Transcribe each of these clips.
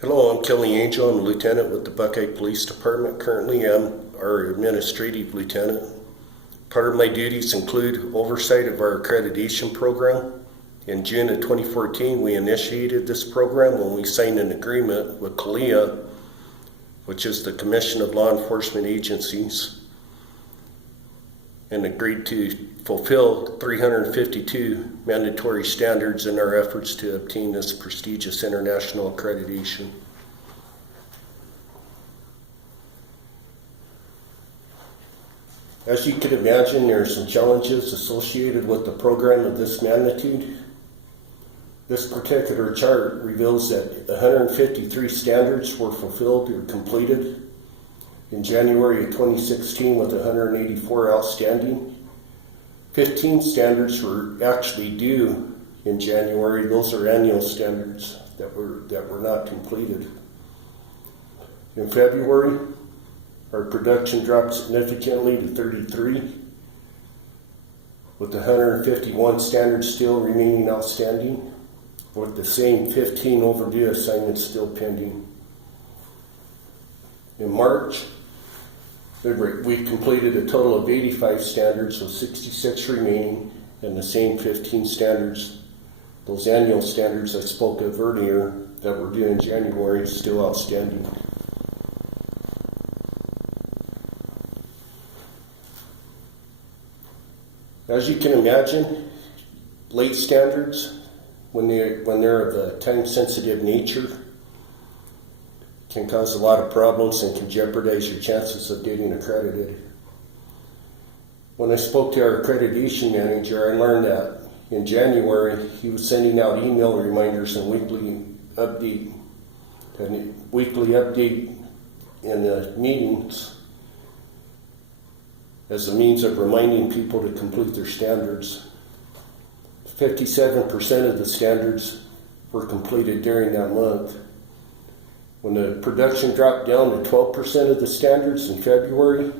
Hello, I'm Kelly Angel. I'm a lieutenant with the Buckeye Police Department. Currently, I'm our administrative lieutenant. Part of my duties include oversight of our accreditation program. In June of 2014, we initiated this program when we signed an agreement with CALEA, which is the Commission of Law Enforcement Agencies, and agreed to fulfill 352 mandatory standards in our efforts to obtain this prestigious international accreditation. As you can imagine, there are some challenges associated with the program of this magnitude. This particular chart reveals that 153 standards were fulfilled or completed in January of 2016, with 184 outstanding. 15 standards were actually due in January. Those are annual standards that were not completed. In February, our production dropped significantly to 33, with 151 standards still remaining outstanding, with the same 15 overdue assignments still pending. In March, we completed a total of 85 standards, with 66 remaining, and the same 15 standards, those annual standards I spoke of earlier that were due in January, still outstanding. As you can imagine, late standards, when they're of a time-sensitive nature, can cause a lot of problems and can jeopardize your chances of getting accredited. When I spoke to our accreditation manager, I learned that in January he was sending out email reminders and weekly update in the meetings as a means of reminding people to complete their standards. 57% of the standards were completed during that month. When the production dropped down to 12% of the standards in February,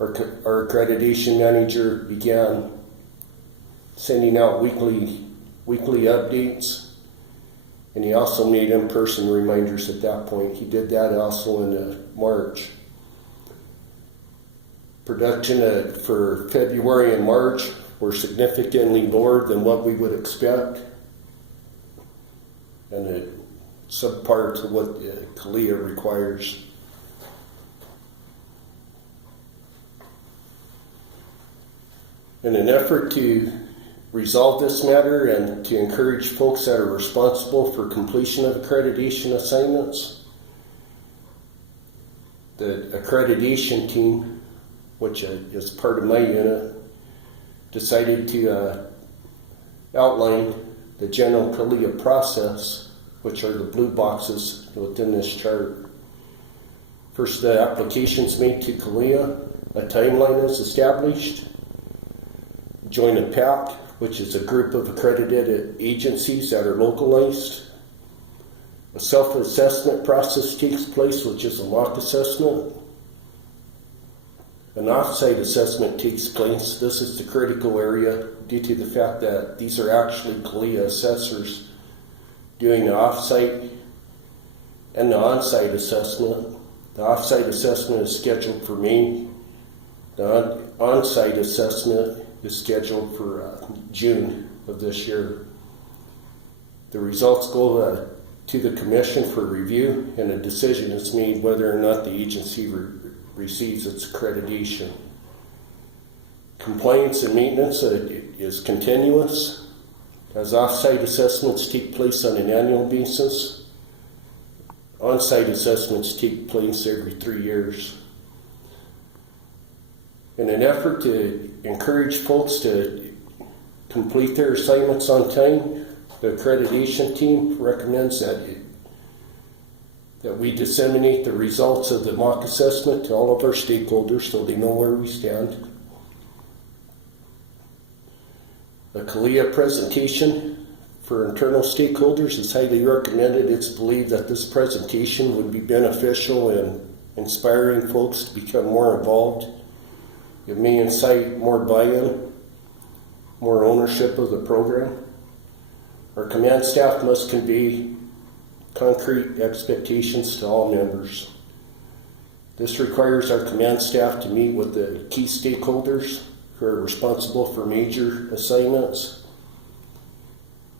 our accreditation manager began sending out weekly updates, and he also made in-person reminders at that point. He did that also in March. Production for February and March were significantly lower than what we would expect, and subpar to what CALEA requires. In an effort to resolve this matter and to encourage folks that are responsible for completion of accreditation assignments, the accreditation team, which is part of my unit, decided to outline the general CALEA process, which are the blue boxes within this chart. First, the application's made to CALEA, a timeline is established. Join a PAC, which is a group of accredited agencies that are localized. A self-assessment process takes place, which is a mock assessment. An off-site assessment takes place. This is the critical area due to the fact that these are actually CALEA assessors doing the off-site and the on-site assessment. The off-site assessment is scheduled for May. The on-site assessment is scheduled for June of this year. The results go to the commission for review, and a decision is made whether or not the agency receives its accreditation. Compliance and maintenance is continuous, as off-site assessments take place on an annual basis. On-site assessments take place every 3 years. In an effort to encourage folks to complete their assignments on time, the accreditation team recommends that we disseminate the results of the mock assessment to all of our stakeholders so they know where we stand. A CALEA presentation for internal stakeholders is highly recommended. It's believed that this presentation would be beneficial in inspiring folks to become more involved. It may incite more buy-in, more ownership of the program. Our command staff must convey concrete expectations to all members. This requires our command staff to meet with the key stakeholders who are responsible for major assignments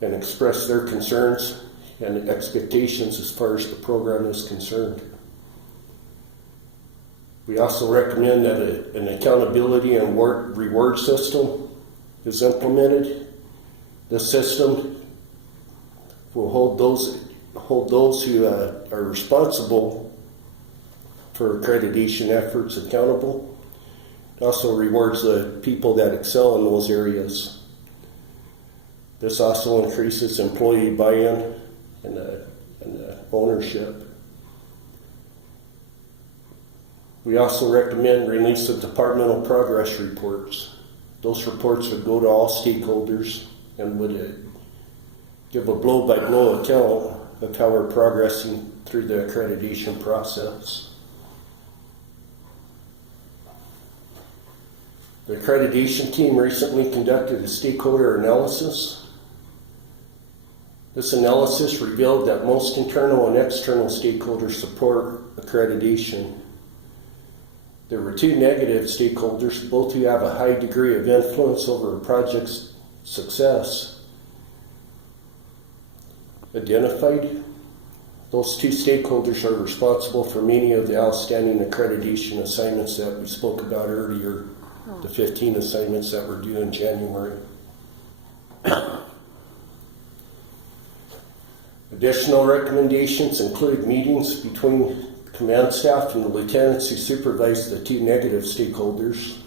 and express their concerns and expectations as far as the program is concerned. We also recommend that an accountability and reward system is implemented. This system will hold those who are responsible for accreditation efforts accountable. It also rewards the people that excel in those areas. This also increases employee buy-in and ownership. We also recommend release of departmental progress reports. Those reports would go to all stakeholders and would give a blow-by-blow account of how we're progressing through the accreditation process. The accreditation team recently conducted a stakeholder analysis. This analysis revealed that most internal and external stakeholders support accreditation. There were two negative stakeholders, both who have a high degree of influence over a project's success, identified. Those two stakeholders are responsible for many of the outstanding accreditation assignments that we spoke about earlier, the 15 assignments that were due in January. Additional recommendations include meetings between command staff and the lieutenants who supervise the two negative stakeholders.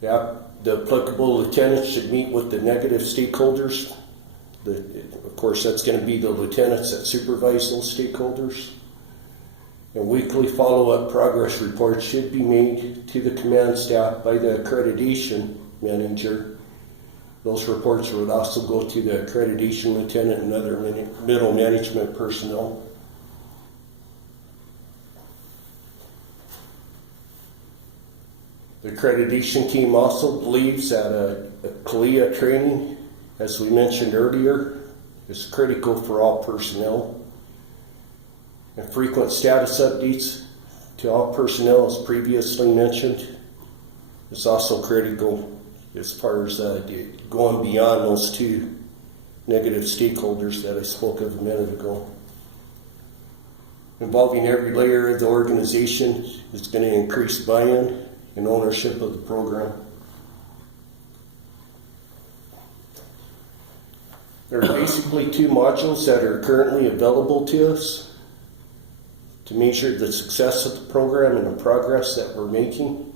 The applicable lieutenants should meet with the negative stakeholders. Of course, that's going to be the lieutenants that supervise those stakeholders. And weekly follow-up progress reports should be made to the command staff by the accreditation manager. Those reports would also go to the accreditation lieutenant and other middle management personnel. The accreditation team also believes that a CALIA training, as we mentioned earlier, is critical for all personnel. And frequent status updates to all personnel, as previously mentioned, is also critical as far as going beyond those two negative stakeholders that I spoke of a minute ago. Involving every layer of the organization is going to increase buy-in and ownership of the program. There are basically two modules that are currently available to us to measure the success of the program and the progress that we're making.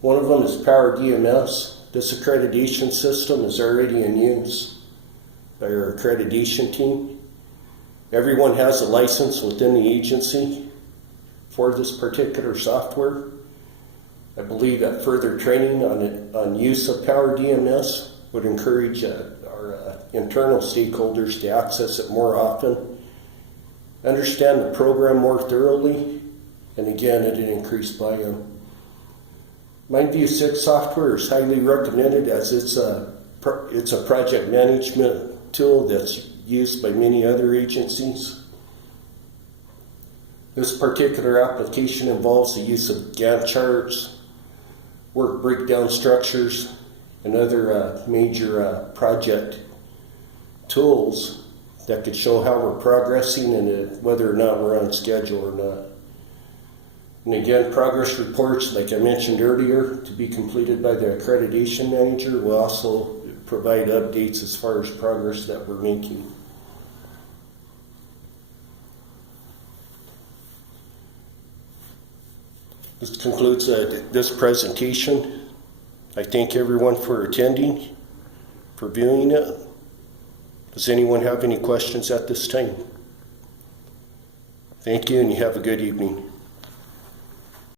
One of them is Power DMS. This accreditation system is already in use by our accreditation team. Everyone has a license within the agency for this particular software. I believe that further training on use of Power DMS would encourage our internal stakeholders to access it more often, understand the program more thoroughly, and again, it'd increase buy-in. MindView 6 software is highly recommended as it's a project management tool that's used by many other agencies. This particular application involves the use of Gantt charts, work breakdown structures, and other major project tools that could show how we're progressing and whether or not we're on schedule or not. And again, progress reports, like I mentioned earlier, to be completed by the accreditation manager, will also provide updates as far as progress that we're making. This concludes this presentation. I thank everyone for attending, for viewing it. Does anyone have any questions at this time? Thank you, and you have a good evening.